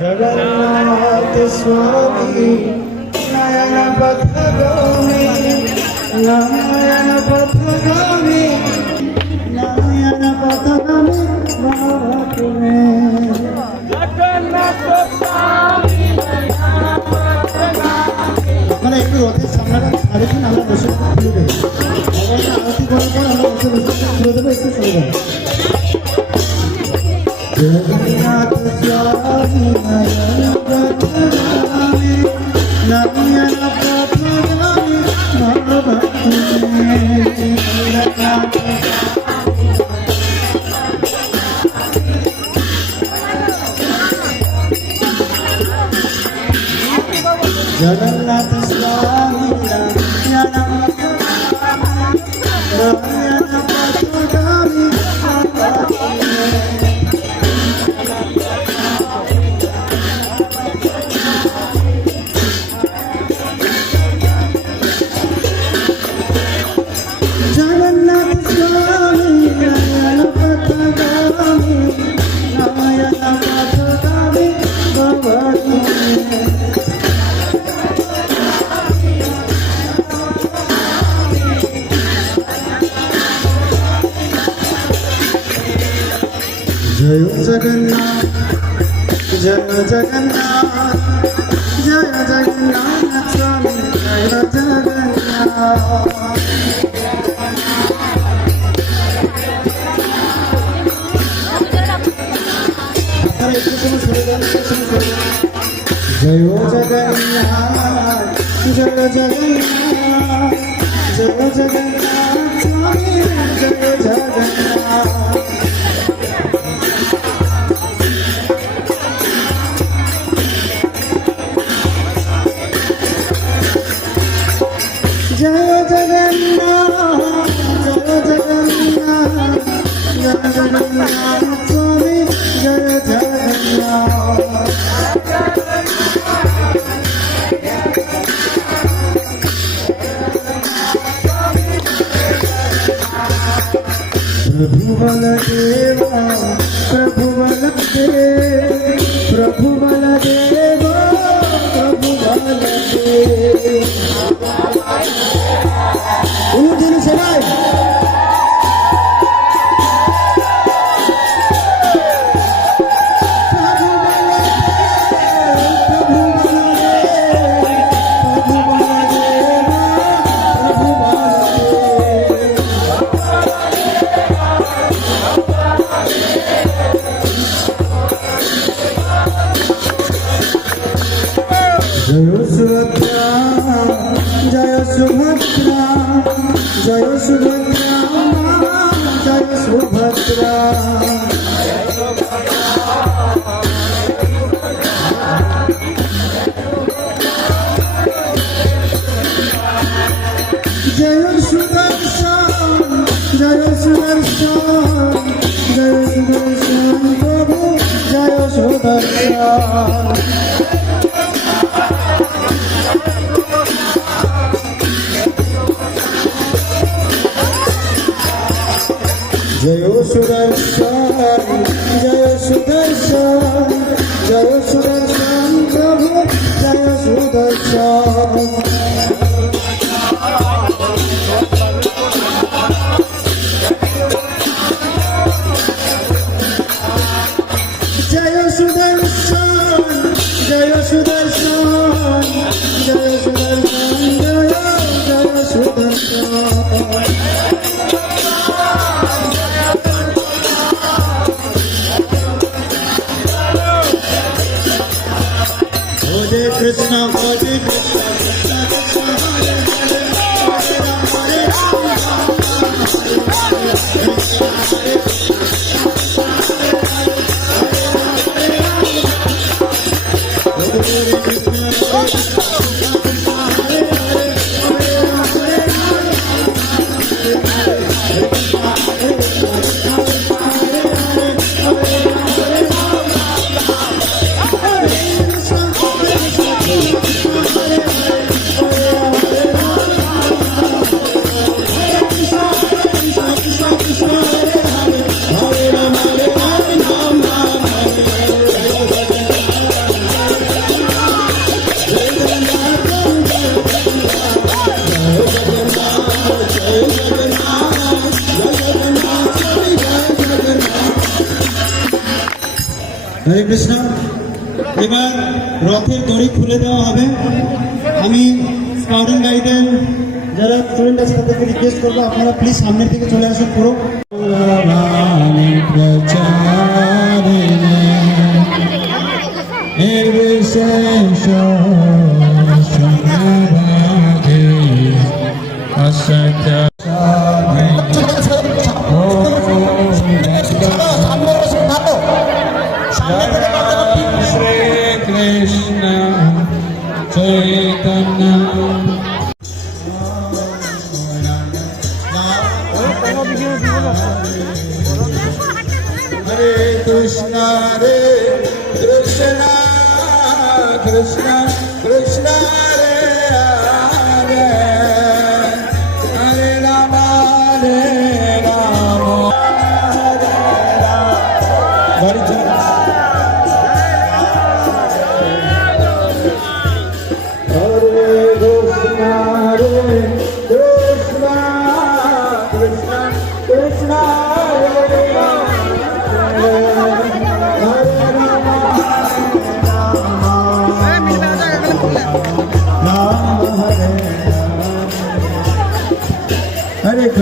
जगन्नाथ स्वामी नयन पथगामी नयन पथगामी नयन पथगामी बाबा तुम्हें जगन्नाथ स्वामी नयन पथगामी মানে একটু রথের সামনে সাড়ে তিন আমরা বসে খুলে দেবো আরতি করার পর আমরা বসে বসে খুলে দেবো একটু চলে যাবো जगन्नाथ स्वामी नयन पथगामी नयन पथगामी बाबा तुम्हें जगन्नाथ स्वामी नयन पथगामी बाबा तुम्हें जय जगन्नाथ जय जगन्नाथ जय जगन्नाथ स्वामी जय जगन्नाथ जय जगन्नाथ जय जगन्नाथ जय जगन्नाथ स्वामी जय जगन्नाथ जय जगन्नाथ जय जगन्नाथ जय जगन्नाथ स्वामी जय जगन्नाथ प्रभु बलदेवा प्रभु बलदेव प्रभु बलदेवा प्रभु बलदेव दिन सबाई जय सुभद्रा जय सुभद्रा जय सुभद्रा जय सुभद्रा जय सुदर्शन जय सुदर्शन जय सुदर्शन प्रभु जय सुदर्शन जय सुदर्शन जय सुदर्शन जय सुदर्शन प्रभु जय सुदर्शन जय सुदर्शन जय सुदर्शन जय सुदर्शन जय Sudarshan Hare Krishna, Hare Krishna, Krishna Krishna, Hare Hare, Hare Ram, Hare Ram, Hare Krishna, Hare Krishna, Krishna. এবার রথের দড়ি খুলে দেওয়া হবে। আমি স্কাউটিং গাইডের যারা স্টুডেন্ট আছে তাদেরকে রিকোয়েস্ট করবো আপনারা প্লিজ সামনের দিকে চলে আসুন পুরো। Krishna Chaitanya Hare Krishna Krishna Krishna Krishna Hare Hare Hare Rama Hare Rama Hare Rama Hare Krishna, Hare Krishna, Hare Rama, Hare Rama, Rama Rama, Hare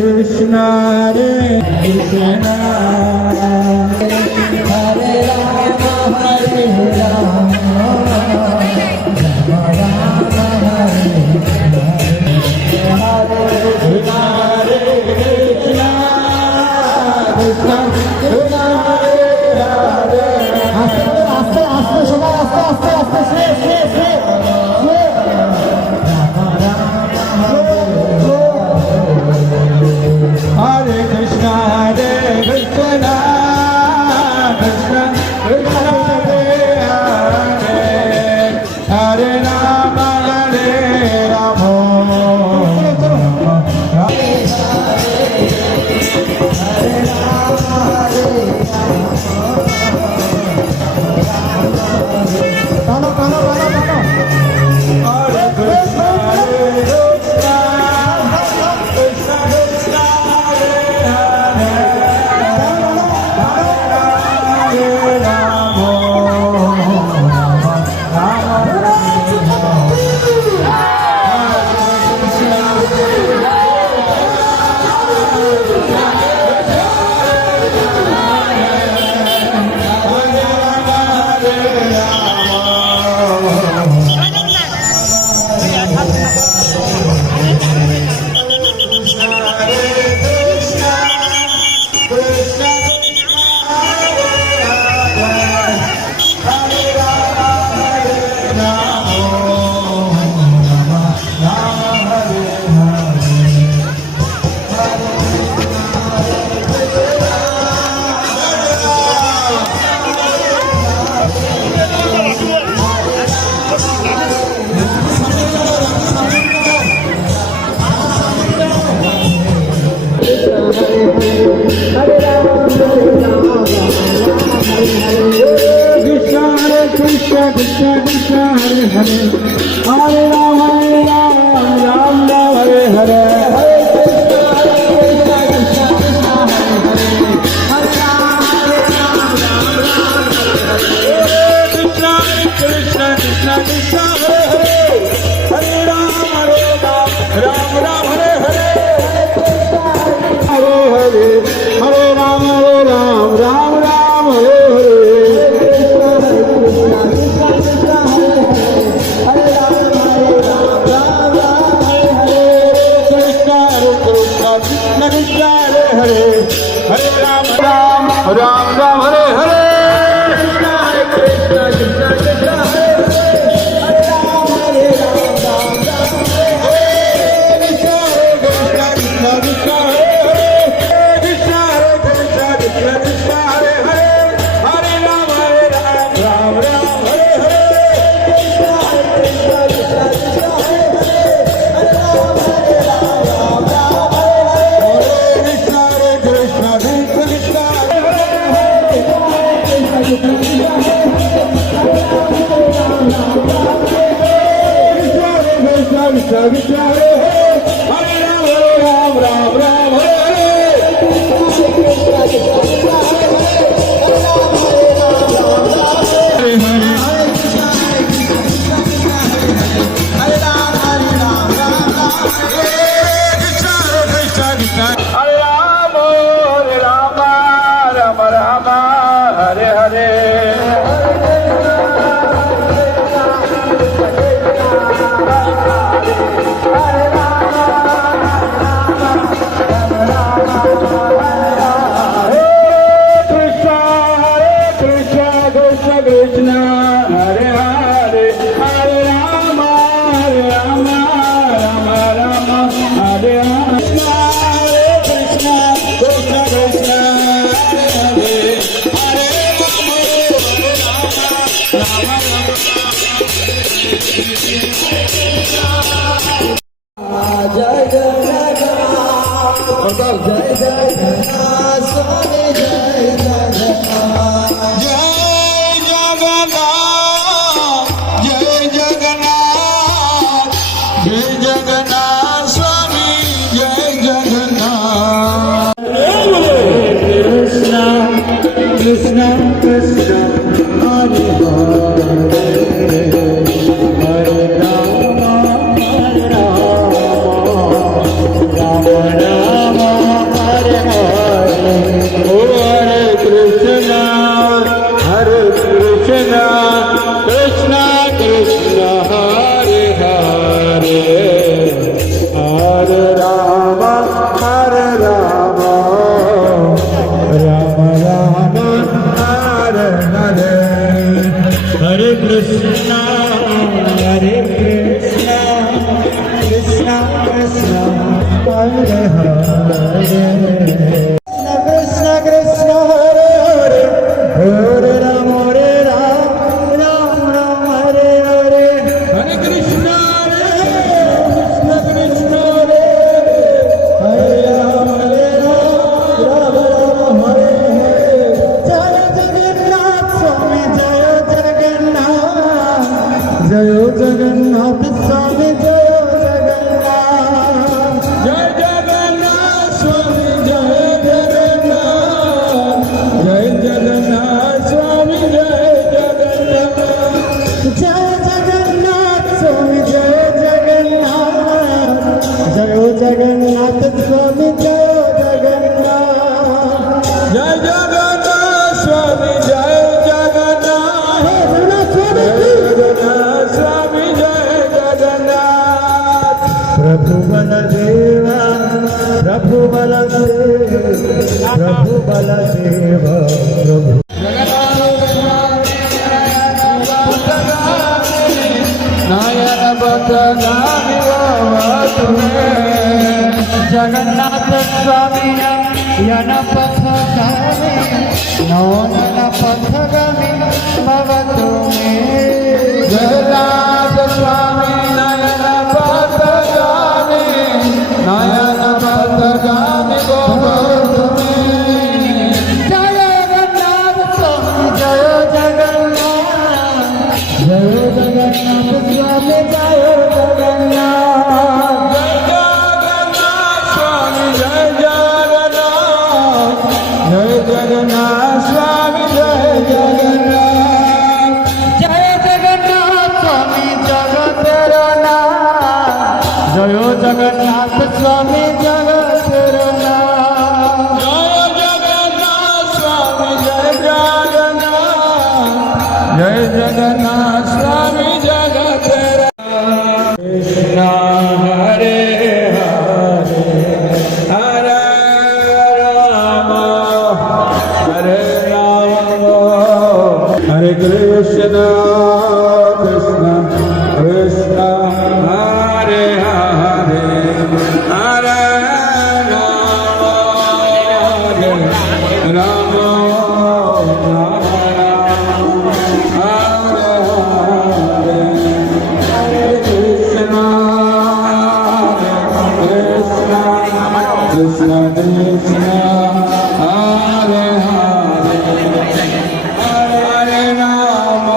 Hare, Krishna, Hare Krishna, Krishna Krishna, Hare Hare. আস্তে আস্তে সবাই আস্তে আস্তে আস্তে slow Hare Krishna, Hare Krishna, Krishna Krishna, Hare Hare, Hare Rama, Hare Rama, Hare Rama, Hare Rama, Hare Krishna, Hare Krishna, Krishna Krishna. Krishna Krishna Krishna Hare Hare Hare Rama Ram Ram Hare Hare Hare Krishna Krishna Krishna Hare Hare Hare Rama Ram Ram Hare Krishna Krishna Krishna Krishna Hare Hare Hare Rama Ram Ram Hare Hare Hare Hare Hare Rama Ram Ram Ram Hare Hare Hare Hare Ram Ram Ram Ram Hare Hare Krishna Hare Krishna Krishna Krishna Hare Hare Hare Ram Hare Ram Ram Ram Hare Hare Krishna Hare Krishna Krishna Krishna Hare Hare Krishna Hare Krishna Krishna Krishna Hare Hare Hare Ram Ram Ram Hare Hare Krishna Hare Krishna Krishna Krishna Hare Hare Hare Ram Hare Ram Ram Ram Hare Hare जय जगन्नाथ जय जगन्नाथ स्वामी जय जगन्नाथ जय जगन्नाथ जय जगन्नाथ जय जगन्नाथ स्वामी जय जगन्नाथ कृष्णा कृष्णा कृष्णा हरे हरे हरे राम राम राम हरे हरे ओ हरे कृष्णा कृष्णा कृष्णा हरे हरे हरे राम राम राम हरे हरे हरे कृष्णा कृष्णा कृष्णा हरे हरे कृष्ण कृष्ण हरे हरे हरे राम राम राम हरे हरे हरे कृष्णा कृष्ण कृष्ण हरे हरे राम राम राम हरे हरे जय जगन्नाथ स्वामी जय जगन्नाथ स्वामी जय जगन्नाथ जय जगन्नाथ स्वामी जय जगन्नाथ स्वामी जय जगन्नाथ जय जगन्नाथ स्वामी जय जगन्नाथ स्वामी जय जगन्नाथ जय जगन्नाथ स्वामी जय जगन्नाथ जगन्नाथ स्वामी जय जगन्नाथ प्रभु बलदेवा प्रभु बलदेव प्रभु बलदेव प्रभु नयन बदनामी जगन्नाथ स्वामी यन पथगामी नौनन पथगामी भवतु मे जगन्नाथ स्वामी नयन पथगामी नयन पथगामी भवतु मे जय जगन्नाथ स्वामी जय जगन्नाथ स्वामी जय जगन्नाथ जय जगन्नाथ स्वामी जय जगन्नाथ जय जगन्नाथ स्वामी जय जगन्नाथ जय जगन्नाथ स्वामी जगतेरा नाथ जय जगन्नाथ स्वामी जगतेरा नाथ जय जगन्नाथ स्वामी जय जगन्नाथ जय जगन्नाथ स्वामी जगत कृष्ण हरे हरे हरे राम हरे राम हरे कृष्ण कृष्ण कृष्ण हरे हरे हरे राम राम कृष्ण कृष्ण हरे हरे हरे राम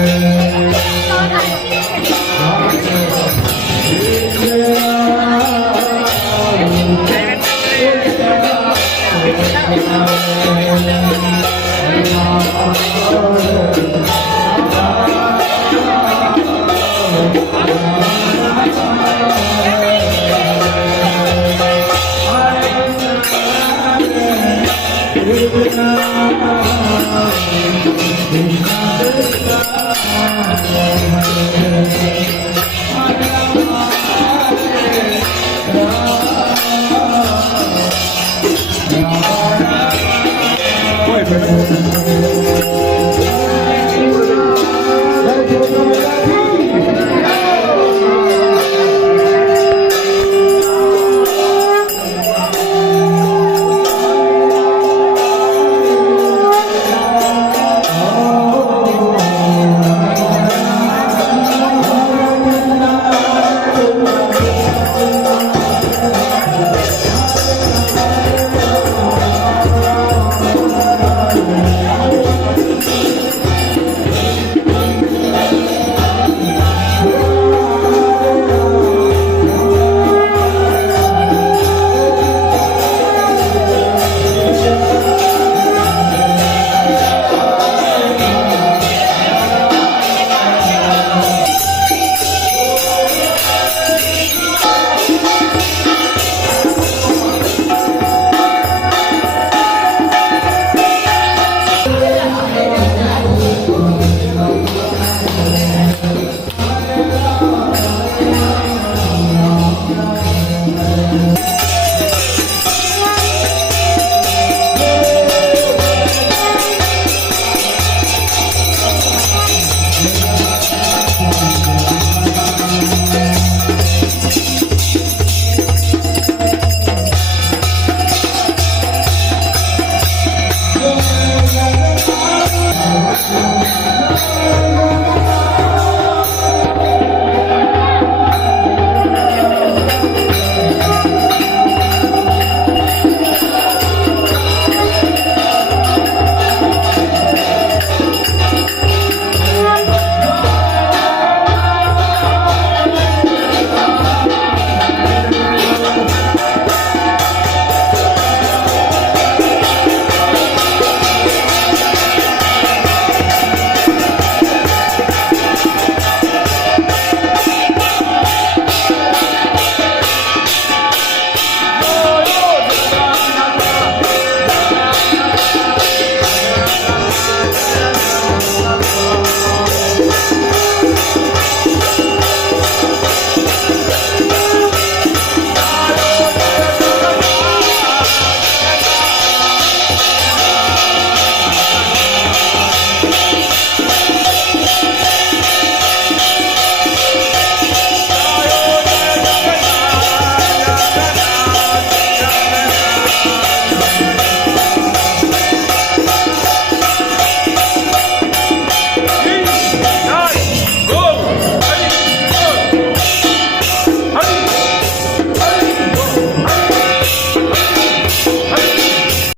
जय